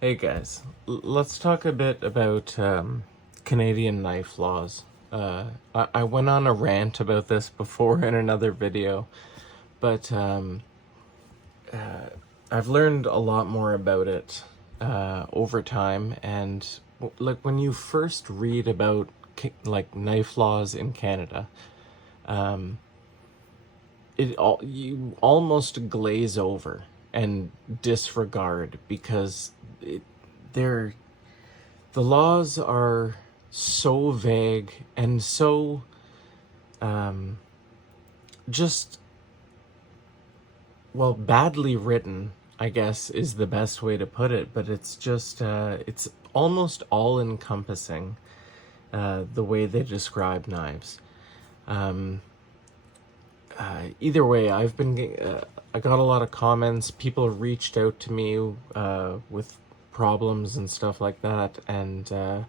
Hey guys, let's talk a bit about Canadian knife laws. I went on a rant about this before in another video, but I've learned a lot more about it over time. And like when you first read about like knife laws in Canada, you almost glaze over and disregard because they're the laws are so vague and so just, well, badly written, I guess is the best way to put it, but it's just it's almost all encompassing, the way they describe knives. Either way, I got a lot of comments. People reached out to me with problems and stuff like that, and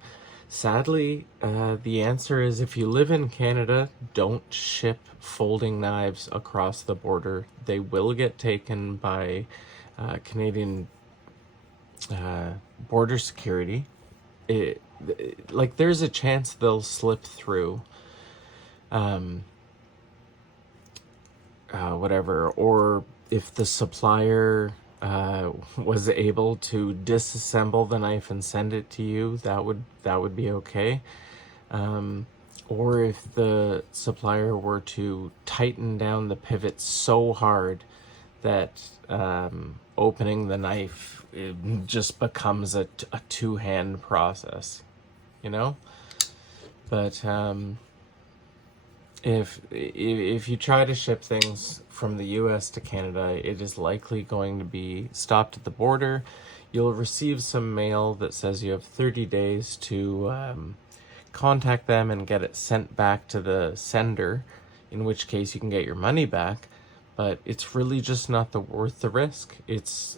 sadly, the answer is if you live in Canada, don't ship folding knives across the border. They will get taken by Canadian border security. Like, there's a chance they'll slip through. Whatever, or if the supplier was able to disassemble the knife and send it to you, that would be okay. Or if the supplier were to tighten down the pivot so hard that opening the knife, it just becomes a two-hand process, you know? But if you try to ship things from the US to Canada, it is likely going to be stopped at the border. You'll receive some mail that says you have 30 days to contact them and get it sent back to the sender, in which case you can get your money back. But it's really just not worth the risk. It's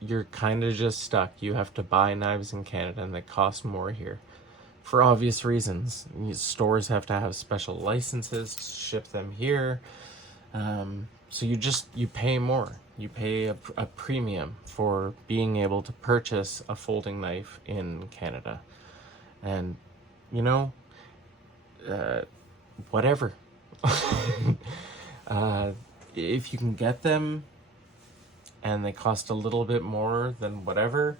you're kind of just stuck. You have to buy knives in Canada and they cost more here for obvious reasons. Stores have to have special licenses to ship them here. So you pay more. You pay a premium for being able to purchase a folding knife in Canada. And, you know, whatever. If you can get them and they cost a little bit more than whatever,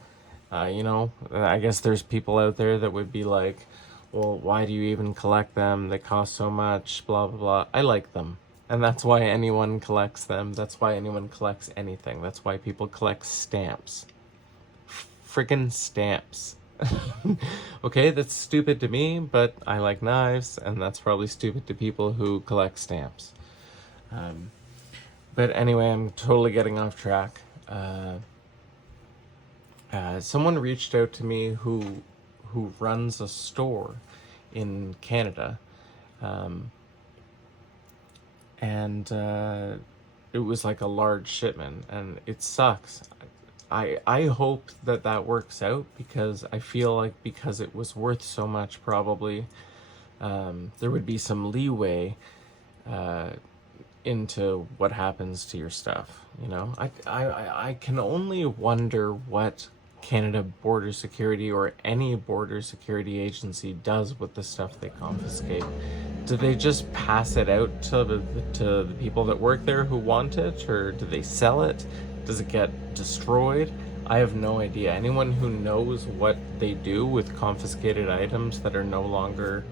I guess there's people out there that would be like, well, why do you even collect them? They cost so much, blah, blah, blah. I like them. And that's why anyone collects them. That's why anyone collects anything. That's why people collect stamps. Freaking stamps. Okay, that's stupid to me, but I like knives, and that's probably stupid to people who collect stamps. But anyway, I'm totally getting off track. Someone reached out to me who runs a store in Canada, and it was like a large shipment, and it sucks. I hope that works out, because I feel like because it was worth so much, probably there would be some leeway into what happens to your stuff. I can only wonder what Canada Border Security or any border security agency does with the stuff they confiscate. Do they just pass it out to the people that work there who want it, or do they sell it? Does it get destroyed? I have no idea. Anyone who knows what they do with confiscated items that are no longer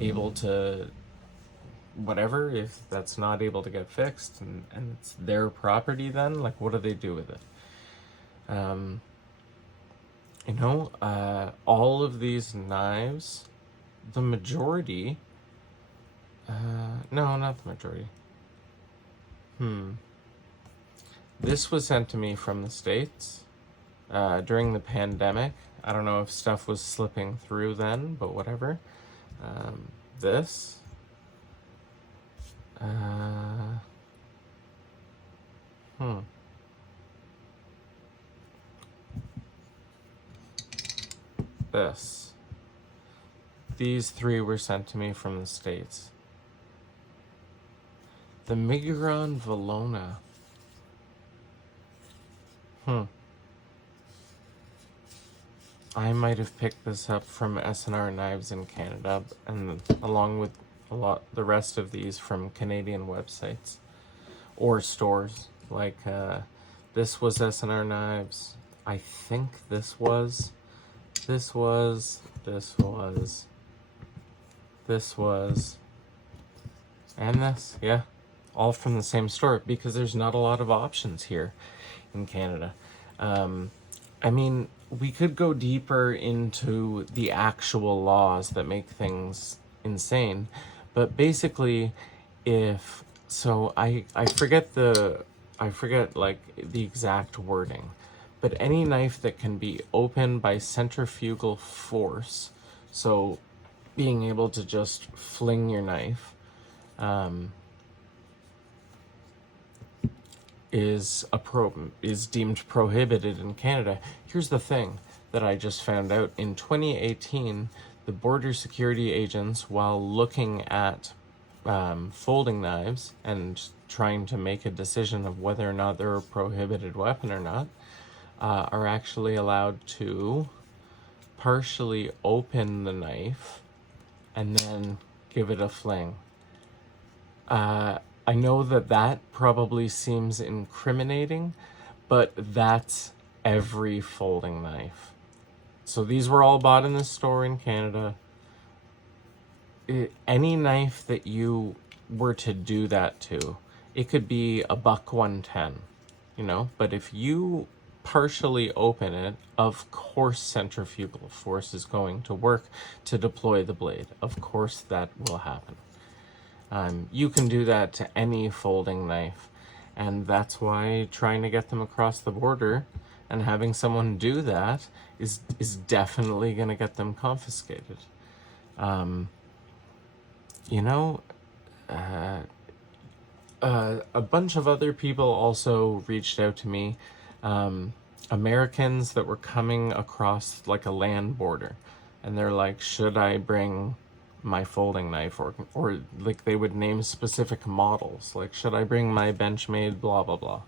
able to, whatever, if that's not able to get fixed and it's their property, then like, what do they do with it? All of these knives, the majority, no, not the majority. This was sent to me from the States during the pandemic. I don't know if stuff was slipping through then, but whatever. This. This. These three were sent to me from the States. The Migron Valona. I might have picked this up from S&R Knives in Canada, and along with the rest of these from Canadian websites or stores. Like this was S&R Knives. I think this was, and this, yeah, all from the same store, because there's not a lot of options here in Canada. I mean, we could go deeper into the actual laws that make things insane, but basically, if so, I forget like the exact wording, but any knife that can be opened by centrifugal force, so being able to just fling your knife, is deemed prohibited in Canada. Here's the thing that I just found out. In 2018, the border security agents, while looking at folding knives and trying to make a decision of whether or not they're a prohibited weapon or not, are actually allowed to partially open the knife and then give it a fling. I know that probably seems incriminating, but that's every folding knife. So these were all bought in the store in Canada. Any knife that you were to do that to, it could be a $1.10, but if you partially open it, of course centrifugal force is going to work to deploy the blade. Of course that will happen. You can do that to any folding knife, and that's why trying to get them across the border and having someone do that is definitely going to get them confiscated. A bunch of other people also reached out to me, Americans that were coming across like a land border, and they're like, should I bring my folding knife, or like they would name specific models, like should I bring my Benchmade blah blah blah.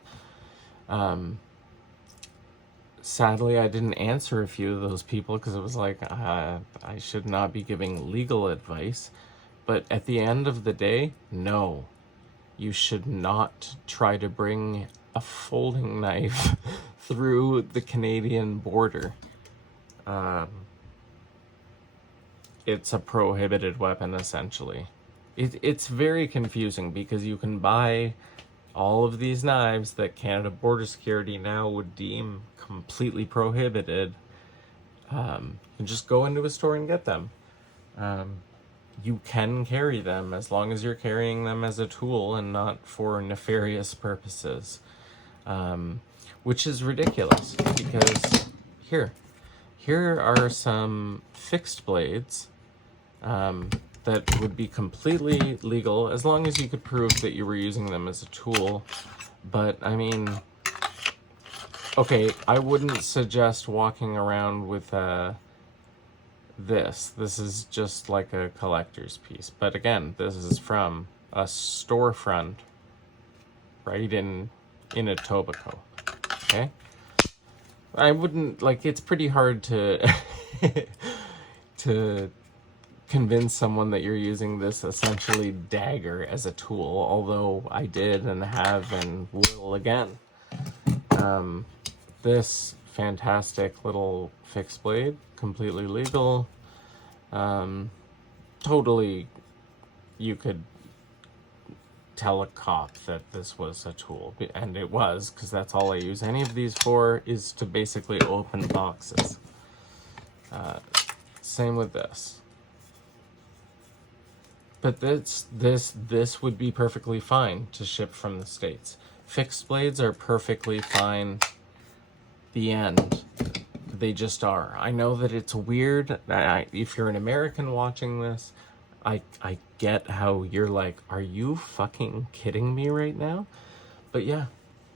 Sadly, I didn't answer a few of those people because it was like, I should not be giving legal advice, but at the end of the day, no, you should not try to bring a folding knife through the Canadian border. It's a prohibited weapon, essentially. It's very confusing because you can buy all of these knives that Canada Border Security now would deem completely prohibited, and just go into a store and get them. You can carry them as long as you're carrying them as a tool and not for nefarious purposes, which is ridiculous because here are some fixed blades that would be completely legal as long as you could prove that you were using them as a tool. But I mean, okay, I wouldn't suggest walking around with this. This is just like a collector's piece. But again, this is from a storefront right in Etobicoke. Okay? I wouldn't, like, it's pretty hard to to convince someone that you're using this essentially dagger as a tool, although I did and have and will again. This fantastic little fixed blade, completely legal. Totally, you could tell a cop that this was a tool, and it was, because that's all I use any of these for, is to basically open boxes. Same with this. But this would be perfectly fine to ship from the States. Fixed blades are perfectly fine. The end. They just are. I know that it's weird. If you're an American watching this, I get how you're like, are you fucking kidding me right now? But yeah.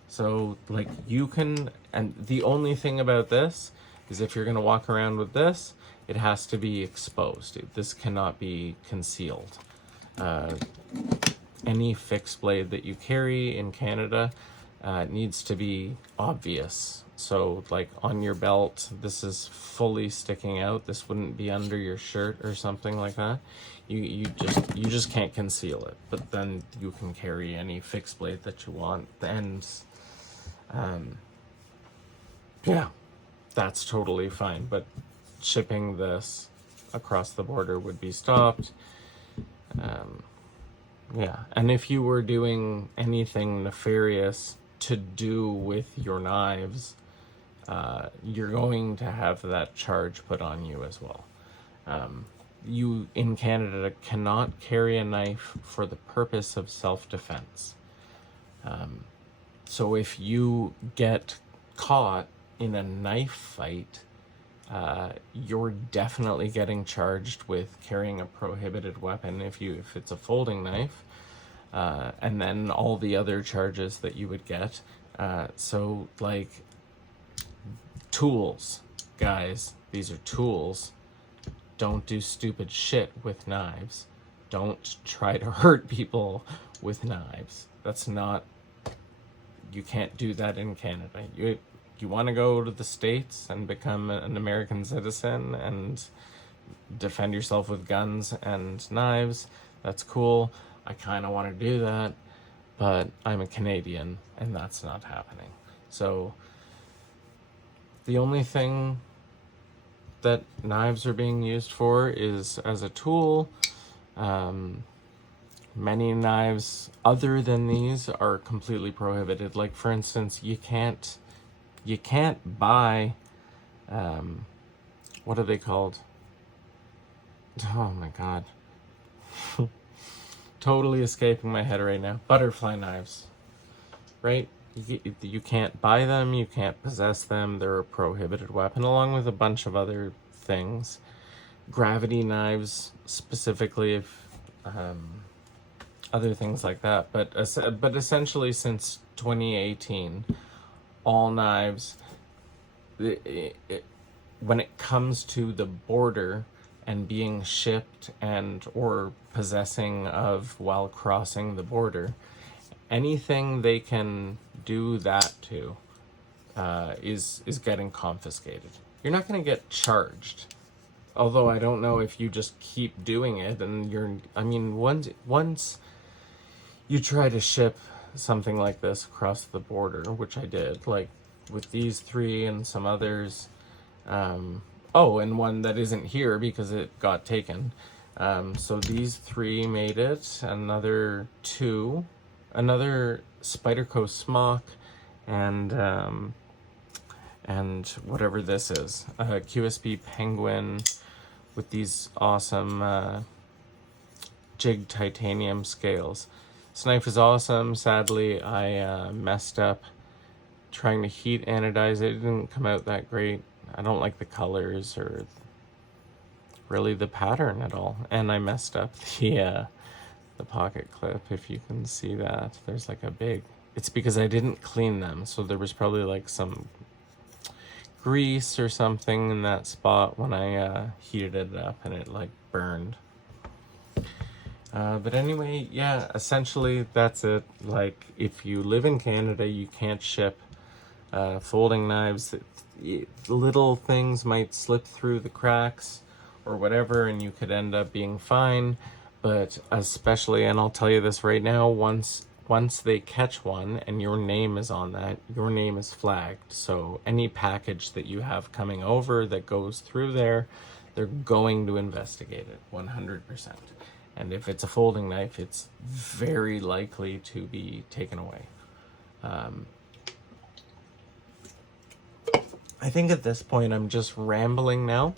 So, like, you can, and the only thing about this is if you're going to walk around with this, it has to be exposed. This cannot be concealed. Any fixed blade that you carry in Canada, needs to be obvious. So like on your belt, this is fully sticking out. This wouldn't be under your shirt or something like that. You just can't conceal it. But then you can carry any fixed blade that you want. And yeah, that's totally fine. But shipping this across the border would be stopped. Yeah, and if you were doing anything nefarious to do with your knives, you're going to have that charge put on you as well. You in Canada cannot carry a knife for the purpose of self-defense. So if you get caught in a knife fight, you're definitely getting charged with carrying a prohibited weapon if it's a folding knife, and then all the other charges that you would get. So like tools, guys, these are tools. Don't do stupid shit with knives. Don't try to hurt people with knives. You can't do that in Canada. You want to go to the States and become an American citizen and defend yourself with guns and knives, that's cool. I kind of want to do that, but I'm a Canadian and that's not happening. So the only thing that knives are being used for is as a tool. Many knives other than these are completely prohibited. Like for instance, you can't buy, what are they called? Oh my god. Totally escaping my head right now. Butterfly knives, right? You can't buy them, you can't possess them, they're a prohibited weapon, along with a bunch of other things. Gravity knives, specifically, if other things like that. But essentially, since 2018, all knives, when it comes to the border and being shipped and or possessing of while crossing the border, anything they can do that to is getting confiscated. You're not going to get charged, although I don't know if you just keep doing it and once you try to ship something like this across the border, which I did, like with these three and some others, and one that isn't here because it got taken. So these three made it, another two, another Spyderco smock, and whatever this is, a QSP penguin with these awesome jig titanium scales. This knife is awesome. Sadly, I messed up trying to heat anodize it. It didn't come out that great. I don't like the colors or really the pattern at all. And I messed up the pocket clip, if you can see that. There's like a big... It's because I didn't clean them, so there was probably like some grease or something in that spot when I heated it up and it like burned. But anyway, yeah, essentially that's it. Like, if you live in Canada, you can't ship folding knives. Little things might slip through the cracks or whatever, and you could end up being fine. But especially, and I'll tell you this right now, once they catch one and your name is on that, your name is flagged. So any package that you have coming over that goes through there, they're going to investigate it 100%. And if it's a folding knife, it's very likely to be taken away. I think at this point I'm just rambling now.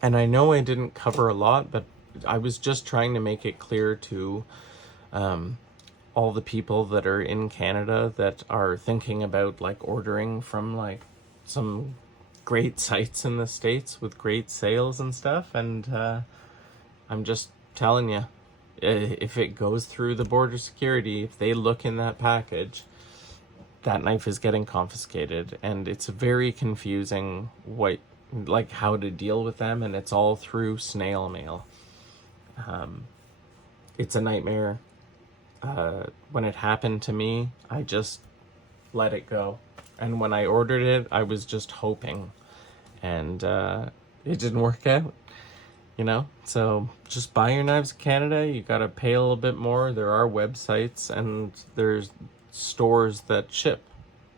And I know I didn't cover a lot, but I was just trying to make it clear to all the people that are in Canada that are thinking about like ordering from like some great sites in the States with great sales and stuff. And I'm just telling you, if it goes through the border security, if they look in that package, that knife is getting confiscated. And it's very confusing how to deal with them, and it's all through snail mail. It's a nightmare. When it happened to me, I just let it go. And when I ordered it, I was just hoping, and it didn't work out. So just buy your knives in Canada. You gotta pay a little bit more. There are websites and there's stores that ship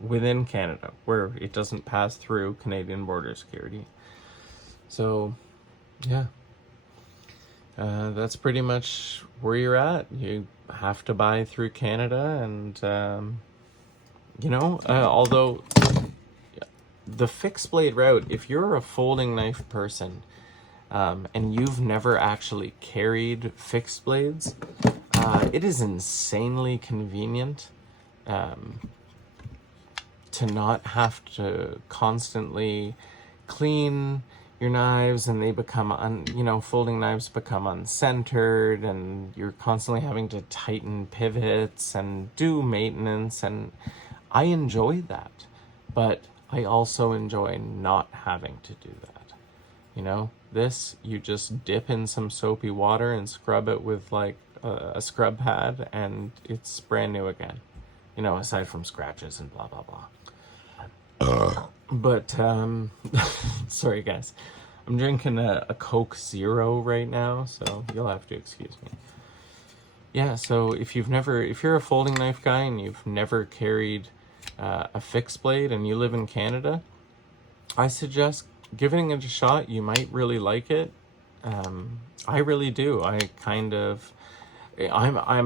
within Canada where it doesn't pass through Canadian border security. So yeah, that's pretty much where you're at. You have to buy through Canada, and although the fixed blade route, if you're a folding knife person, and you've never actually carried fixed blades, it is insanely convenient to not have to constantly clean your knives, and they become folding knives become uncentered, and you're constantly having to tighten pivots and do maintenance, and I enjoy that, but I also enjoy not having to do that. This, you just dip in some soapy water and scrub it with like a scrub pad, and it's brand new again, aside from scratches and blah, blah, blah. But, sorry guys, I'm drinking a Coke Zero right now, so you'll have to excuse me. Yeah, so if you're a folding knife guy and you've never carried a fixed blade and you live in Canada, I suggest giving it a shot. You might really like it. I really do. I'm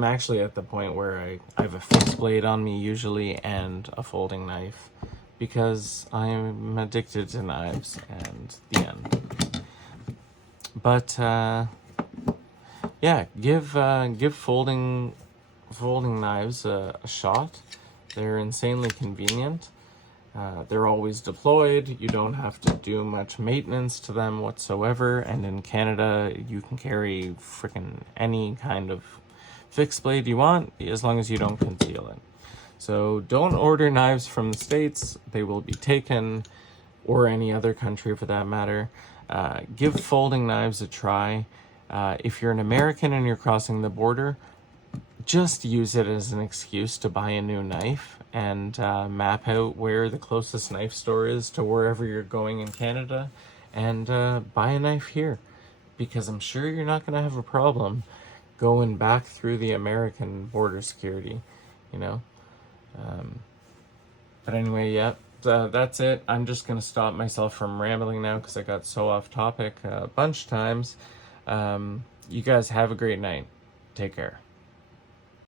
actually at the point where I have a fixed blade on me usually and a folding knife, because I'm addicted to knives, and the end. But yeah, give folding knives a shot. They're insanely convenient. They're always deployed. You don't have to do much maintenance to them whatsoever. And in Canada, you can carry freaking any kind of fixed blade you want, as long as you don't conceal it. So don't order knives from the States. They will be taken, or any other country for that matter. Give folding knives a try. If you're an American and you're crossing the border, just use it as an excuse to buy a new knife, and map out where the closest knife store is to wherever you're going in Canada, and buy a knife here, because I'm sure you're not going to have a problem going back through the American border security, But anyway, yeah, that's it. I'm just going to stop myself from rambling now because I got so off topic a bunch of times. You guys have a great night. Take care.